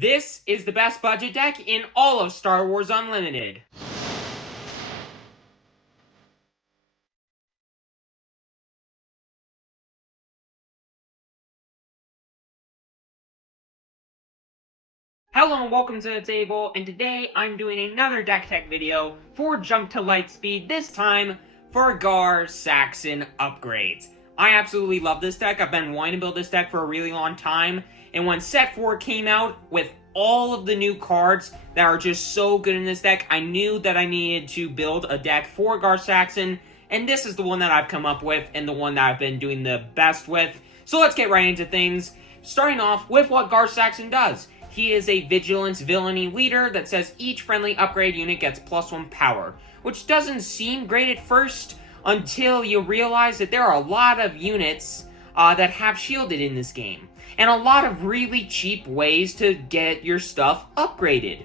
This is the best budget deck in all of Star Wars Unlimited. Hello and welcome to the table, and today I'm doing another Decktech video for Jump to Lightspeed, this time for Gar Saxon Upgrades. I absolutely love this deck. I've been wanting to build this deck for a really long time, and when Set 4 came out with all of the new cards that are just so good in this deck, I knew that I needed to build a deck for Gar Saxon, and this is the one that I've come up with and the one that I've been doing the best with. So let's get right into things, starting off with what Gar Saxon does. He is a Vigilance Villainy leader that says each friendly upgrade unit gets +1 power, which doesn't seem great at first until you realize that there are a lot of units that have shielded in this game, and a lot of really cheap ways to get your stuff upgraded.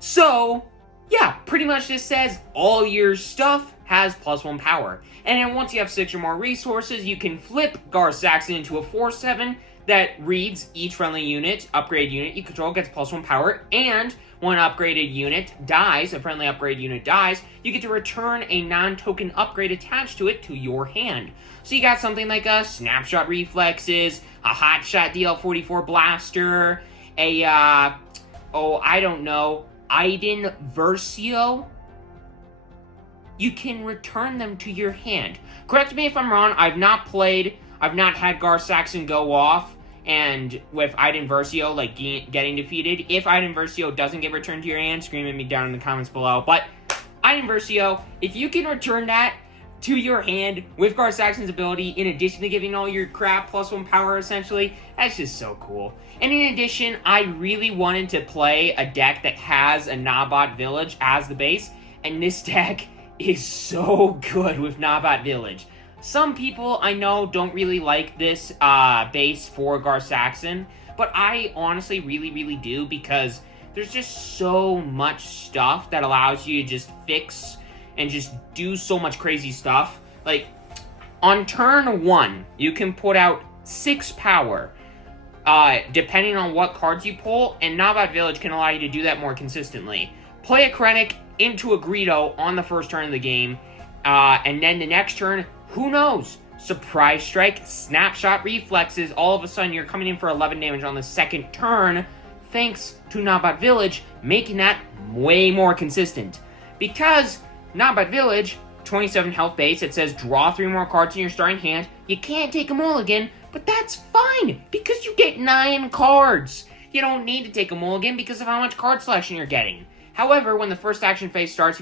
So, yeah, pretty much this says all your stuff has +1 power, and then once you have 6 or more resources, you can flip Gar Saxon into a 4/7 that reads each friendly unit, upgrade unit you control gets +1 power, and when an upgraded unit dies, a friendly upgrade unit dies, you get to return a non-token upgrade attached to it to your hand. So you got something like a Snapshot Reflexes, a Hotshot DL44 Blaster, a, I don't know, Iden Versio. You can return them to your hand. Correct me if I'm wrong, I've not had Gar Saxon go off and with Iden Versio, like, getting defeated. If Iden Versio doesn't get returned to your hand, scream at me down in the comments below. But Iden Versio, if you can return that to your hand with Gar Saxon's ability, in addition to giving all your crap +1 power, essentially, that's just so cool. And in addition, I really wanted to play a deck that has a Nabat Village as the base, and this deck is so good with Nabat Village. Some people I know don't really like this base for Gar Saxon, but I honestly really do, because there's just so much stuff that allows you to just fix and just do so much crazy stuff. Like, on turn 1, you can put out 6 power, depending on what cards you pull, and Nabat Village can allow you to do that more consistently. Play a Krennic into a Greedo on the first turn of the game, and then the next turn, who knows? Surprise Strike, Snapshot Reflexes, all of a sudden you're coming in for 11 damage on the second turn, thanks to Nabat Village, making that way more consistent. Because Nabat Village, 27 health base, it says draw 3 more cards in your starting hand. You can't take a mulligan, but that's fine, because you get 9 cards. You don't need to take a mulligan because of how much card selection you're getting. However, when the first action phase starts,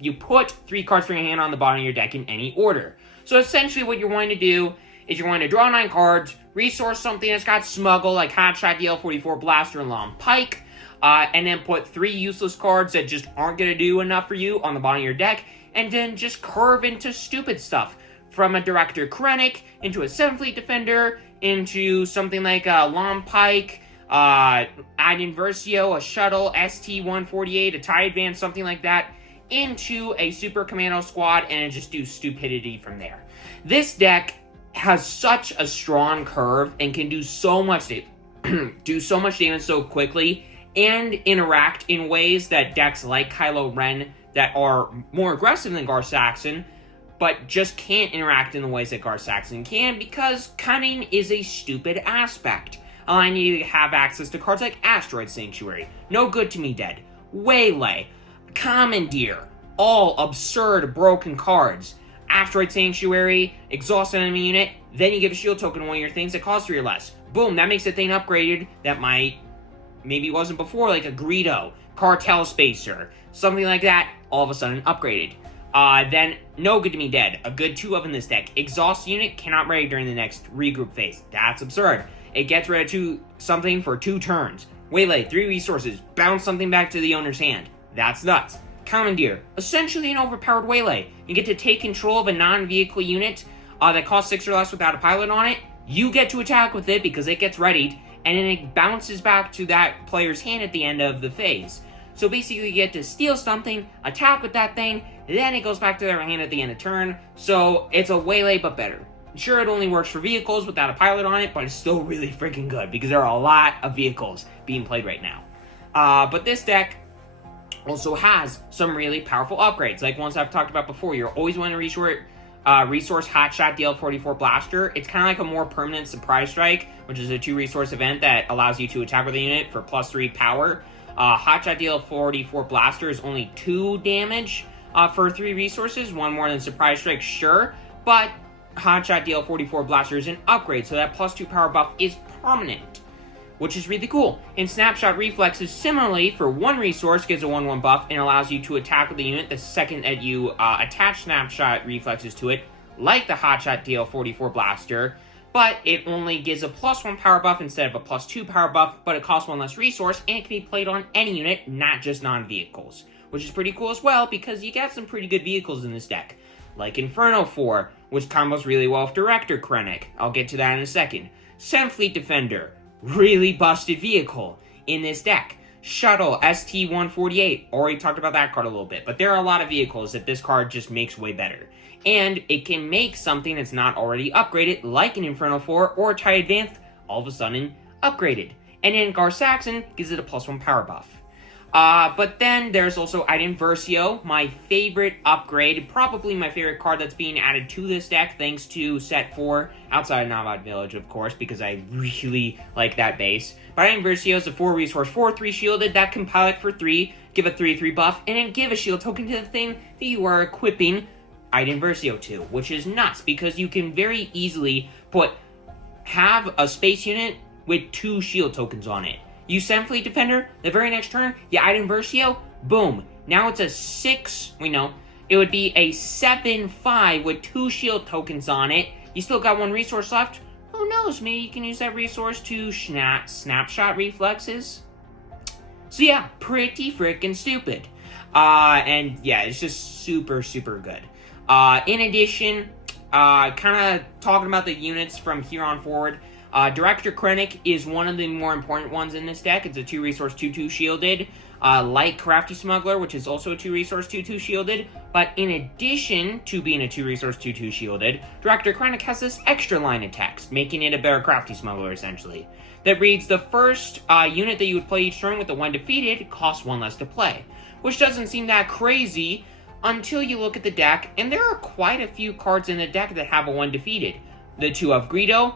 you put 3 cards from your hand on the bottom of your deck in any order. So essentially what you're wanting to do is you're wanting to draw 9 cards, resource something that's got Smuggle, like Hotshot DL44 Blaster and Pyke, and then put 3 useless cards that just aren't going to do enough for you on the bottom of your deck, and then just curve into stupid stuff. From a Director Krennic, into a 7th Fleet Defender, into something like a Pyke, Iden Versio, a Shuttle, ST-148, a TIE Advance, something like that, into a Supercommando Squad, and just do stupidity from there. This deck has such a strong curve and can do so much damage so quickly, and interact in ways that decks like Kylo Ren that are more aggressive than Gar Saxon, but just can't interact in the ways that Gar Saxon can, because cunning is a stupid aspect, allowing you to have access to cards like Asteroid Sanctuary, No Good to Me Dead, Waylay, Commandeer, all absurd broken cards. Asteroid Sanctuary, exhaust an enemy unit, then you give a shield token to one of your things that costs 3 or less. Boom, that makes the thing upgraded that maybe wasn't before, like a Greedo, Cartel Spacer, something like that, all of a sudden upgraded. Then, No Good to Me Dead, a good 2 of in this deck. Exhaust unit cannot ready during the next regroup phase. That's absurd. It gets rid of something for 2 turns. Waylay, 3 resources, bounce something back to the owner's hand. That's nuts. Commandeer, essentially an overpowered Waylay. You get to take control of a non-vehicle unit that costs 6 or less without a pilot on it. You get to attack with it because it gets readied, and then it bounces back to that player's hand at the end of the phase. So basically you get to steal something, attack with that thing, then it goes back to their hand at the end of turn. So it's a Waylay but better. Sure, it only works for vehicles without a pilot on it, but it's still really freaking good because there are a lot of vehicles being played right now. But this deck also has some really powerful upgrades, like ones I've talked about before. You're always wanting to resource Hotshot DL44 Blaster. It's kind of like a more permanent Surprise Strike, which is a 2-resource event that allows you to attack with a unit for +3 power. Hotshot DL44 Blaster is only 2 damage for 3 resources, 1 more than Surprise Strike, sure, but Hotshot DL44 Blaster is an upgrade, so that +2 power buff is permanent, which is really cool. And Snapshot Reflexes, similarly, for 1 resource, gives a 1/1 buff and allows you to attack with the unit the second that you attach Snapshot Reflexes to it, like the Hotshot DL44 Blaster, but it only gives a +1 power buff instead of a +2 power buff, but it costs 1 less resource, and it can be played on any unit, not just non-vehicles, which is pretty cool as well, because you got some pretty good vehicles in this deck, like Inferno 4, which combos really well with Director Krennic. I'll get to that in a second. Fleet Defender, really busted vehicle in this deck. Shuttle, ST-148, already talked about that card a little bit, but there are a lot of vehicles that this card just makes way better. And it can make something that's not already upgraded, like an Inferno 4 or a TIE Advanced, all of a sudden upgraded. And then Gar Saxon gives it a +1 power buff. But then there's also Iden Versio, my favorite upgrade, probably my favorite card that's being added to this deck thanks to set 4, outside of Nabat Village, of course, because I really like that base. But Iden Versio is a 4-resource, 4/3 shielded that can pilot for 3, give a 3/3 buff, and then give a shield token to the thing that you are equipping Iden Versio to, which is nuts, because you can very easily have a space unit with 2 shield tokens on it. You send Fleet Defender, the very next turn, you Iden Versio, boom. Now it's a it would be a 7/5 with 2 shield tokens on it. You still got 1 resource left. Who knows, maybe you can use that resource to Snapshot Reflexes. So yeah, pretty freaking stupid. And yeah, it's just super, super good. In addition, kind of talking about the units from here on forward, Director Krennic is one of the more important ones in this deck. It's a 2-resource, 2/2 shielded, like Crafty Smuggler, which is also a 2-resource, 2/2 shielded. But in addition to being a 2-resource, 2/2 shielded, Director Krennic has this extra line of text, making it a better Crafty Smuggler, essentially. That reads, the first unit that you would play each turn with the 1 defeated costs 1 less to play. Which doesn't seem that crazy until you look at the deck, and there are quite a few cards in the deck that have a 1 defeated. The 2 of Greedo,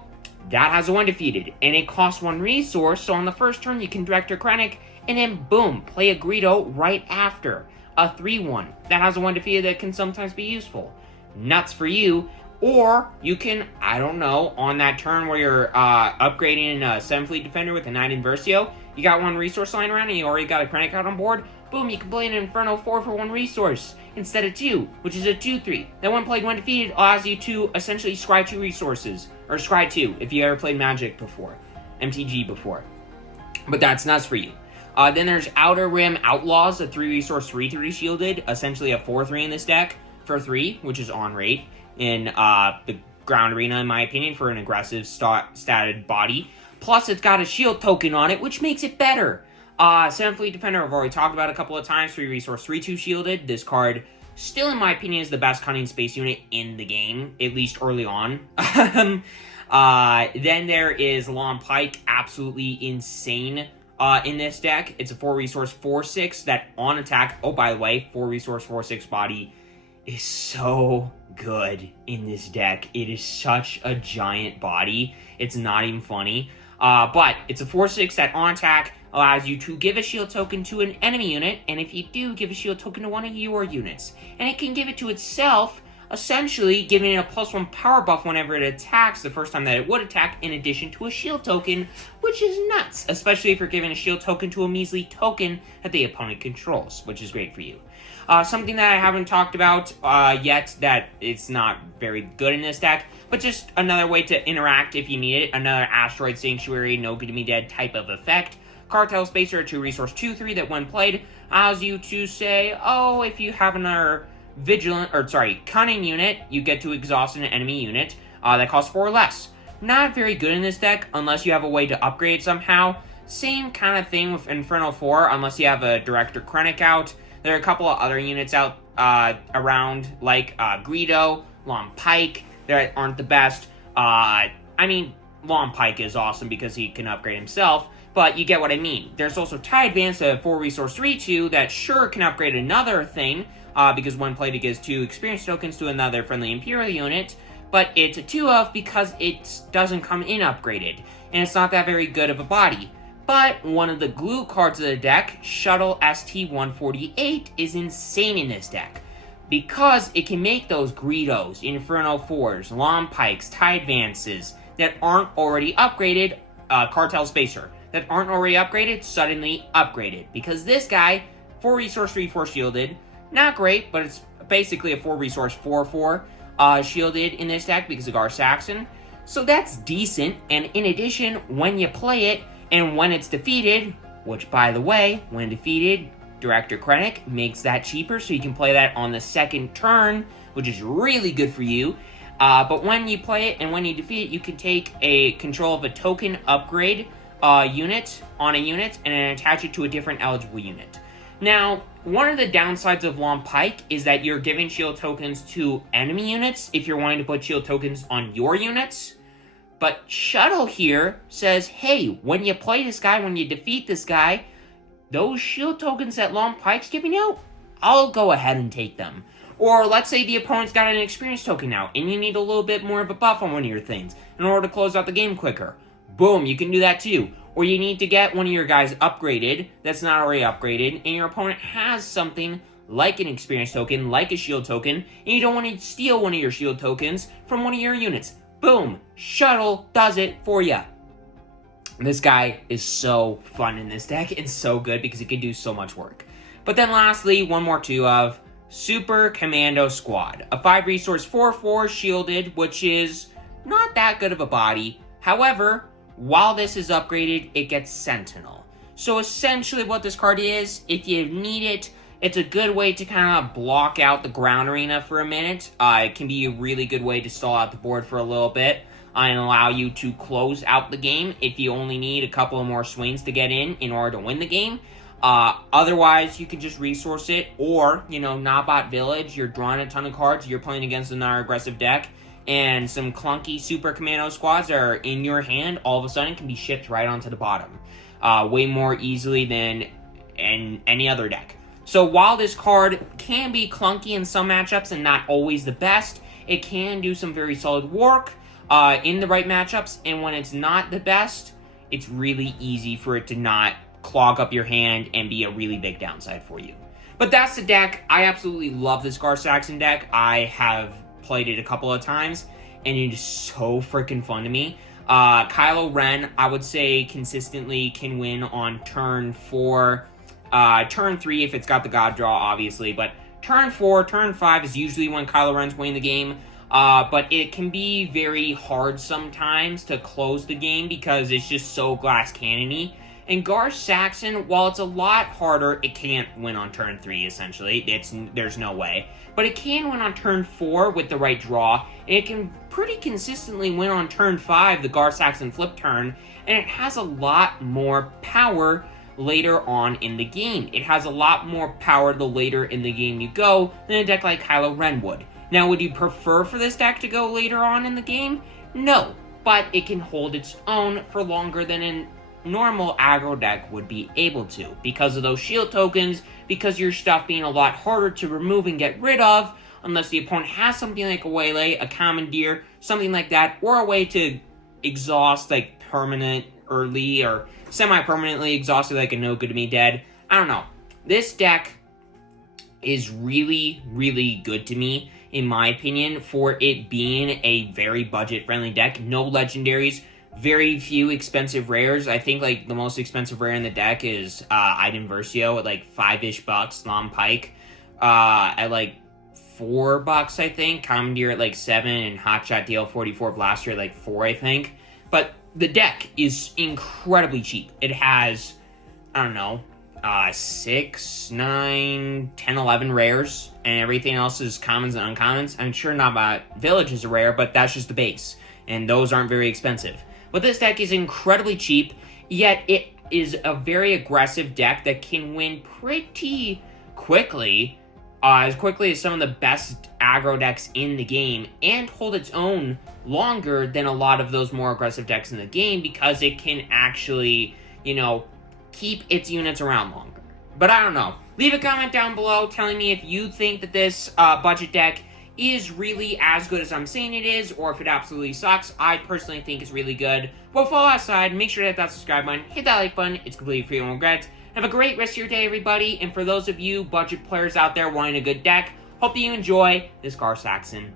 that has a 1 defeated, and it costs 1 resource, so on the first turn you can Director Krennic, and then boom, play a Greedo right after. A 3/1, that has a 1 defeated that can sometimes be useful. Nuts for you. Or you can, I don't know, on that turn where you're upgrading a 7 Fleet Defender with an Iden Versio, you got 1 resource lying around and you already got a Krennic out on board, boom, you can play an Inferno 4 for 1 resource instead of 2, which is a 2/3. That 1 played, 1 defeated allows you to essentially scry 2 resources, or scry 2 if you ever played Magic before, MTG before. But that's nuts for you. Then there's Outer Rim Outlaws, a 3-resource, 3/3 shielded, essentially a 4/3 in this deck for 3, which is on rate in the ground arena, in my opinion, for an aggressive statted body. Plus, it's got a shield token on it, which makes it better. 7 Fleet Defender, I've already talked about a couple of times, 3-resource, 3/2 shielded. This card, still in my opinion, is the best cunning space unit in the game, at least early on. Then there is Pyke, absolutely insane in this deck. It's a 4-resource, 4/6 that on attack, oh by the way, 4-resource, 4/6 body is so good in this deck. It is such a giant body. It's not even funny. But it's a 4/6 that on attack allows you to give a shield token to an enemy unit, and if you do, give a shield token to one of your units. And it can give it to itself, essentially giving it a +1 power buff whenever it attacks the first time that it would attack, in addition to a shield token, which is nuts, especially if you're giving a shield token to a measly token that the opponent controls, which is great for you. Something that I haven't talked about yet, that it's not very good in this deck, but just another way to interact if you need it, another Asteroid Sanctuary, no good to me dead type of effect. Cartel Spacer, a 2-resource, 2/3 that when played allows you to say, oh, if you have another cunning unit, you get to exhaust an enemy unit that costs 4 less. Not very good in this deck unless you have a way to upgrade somehow. Same kind of thing with Inferno 4 unless you have a Director Krennic out. There are a couple of other units out around, like Greedo, Pyke, that aren't the best. I mean, Long Pyke is awesome because he can upgrade himself, but you get what I mean. There's also TIE Advance, a 4-resource 3-2 that sure can upgrade another thing, because when played it gives 2 experience tokens to another friendly Imperial unit, but it's a 2-of because it doesn't come in upgraded, and it's not that very good of a body. But one of the glue cards of the deck, Shuttle ST-148, is insane in this deck, because it can make those Greedos, Inferno 4s, Long Pikes, TIE Advances that aren't already upgraded, Cartel Spacer, that aren't already upgraded, suddenly upgraded. Because this guy, 4-resource 3-4 shielded, not great, but it's basically a 4-resource 4-4 shielded in this deck because of Gar Saxon. So that's decent, and in addition, when you play it, and when it's defeated, which by the way, when defeated, Director Krennic makes that cheaper, so you can play that on the second turn, which is really good for you. But when you play it and when you defeat it, you can take a control of a token upgrade unit on a unit and then attach it to a different eligible unit. Now, one of the downsides of Long Pyke is that you're giving shield tokens to enemy units if you're wanting to put shield tokens on your units. But Shuttle here says, hey, when you play this guy, when you defeat this guy, those shield tokens that Long Pyke's giving out, I'll go ahead and take them. Or let's say the opponent's got an experience token out, and you need a little bit more of a buff on one of your things in order to close out the game quicker. Boom, you can do that too. Or you need to get one of your guys upgraded that's not already upgraded, and your opponent has something like an experience token, like a shield token, and you don't want to steal one of your shield tokens from one of your units. Boom, Shuttle does it for you. This guy is so fun in this deck and so good because he can do so much work. But then lastly, one more 2-of Supercommando Squad, a 5-resource 4-4 shielded, which is not that good of a body. However, while this is upgraded, it gets Sentinel. So essentially what this card is, if you need it, it's a good way to kind of block out the ground arena for a minute. It can be a really good way to stall out the board for a little bit and allow you to close out the game if you only need a couple of more swings to get in order to win the game. Otherwise, you can just resource it, or, Nabat Village, you're drawing a ton of cards, you're playing against another aggressive deck, and some clunky Supercommando squads are in your hand, all of a sudden can be shipped right onto the bottom. Way more easily than in any other deck. So while this card can be clunky in some matchups and not always the best, it can do some very solid work in the right matchups, and when it's not the best, it's really easy for it to not clog up your hand and be a really big downside for you. But that's the deck. I absolutely love this Gar Saxon deck. I have played it a couple of times, and it is so freaking fun to me. Kylo Ren, I would say, consistently can win on turn 4, turn 3 if it's got the God Draw, obviously, but turn 4, turn 5 is usually when Kylo Ren's winning the game. But it can be very hard sometimes to close the game because it's just so glass cannon-y. And Gar Saxon, while it's a lot harder, it can't win on turn 3, essentially. There's no way. But it can win on turn 4 with the right draw, and it can pretty consistently win on turn 5, the Gar Saxon flip turn, and it has a lot more power later on in the game. It has a lot more power the later in the game you go than a deck like Kylo Ren would. Now, would you prefer for this deck to go later on in the game? No, but it can hold its own for longer than a normal aggro deck would be able to, because of those shield tokens, because your stuff being a lot harder to remove and get rid of, unless the opponent has something like a Waylay, a Commandeer, something like that, or a way to exhaust, like, permanent early, or semi-permanently exhausted, like a No Good To Me Dead. I don't know. This deck is really, really good to me, in my opinion, for it being a very budget-friendly deck. No legendaries, very few expensive rares. I think, like, the most expensive rare in the deck is Iden Versio at, like, $5-ish bucks. Long Pyke at, like, $4, I think. Commandeer at, like, 7, and Hotshot DL44 Blaster at, like, 4, I think. But the deck is incredibly cheap. It has, I don't know, 6, 9, 10, 11 rares, and everything else is commons and uncommons. I'm sure Nabat Village is a rare, but that's just the base, and those aren't very expensive. But this deck is incredibly cheap, yet it is a very aggressive deck that can win pretty quickly as quickly as some of the best aggro decks in the game and hold its own longer than a lot of those more aggressive decks in the game because it can actually, keep its units around longer. But I don't know. Leave a comment down below telling me if you think that this budget deck is really as good as I'm saying it is, or if it absolutely sucks. I personally think it's really good. But with all that aside, make sure to hit that subscribe button, hit that like button, it's completely free and regrets. Have a great rest of your day, everybody, and for those of you budget players out there wanting a good deck, hope that you enjoy this Gar Saxon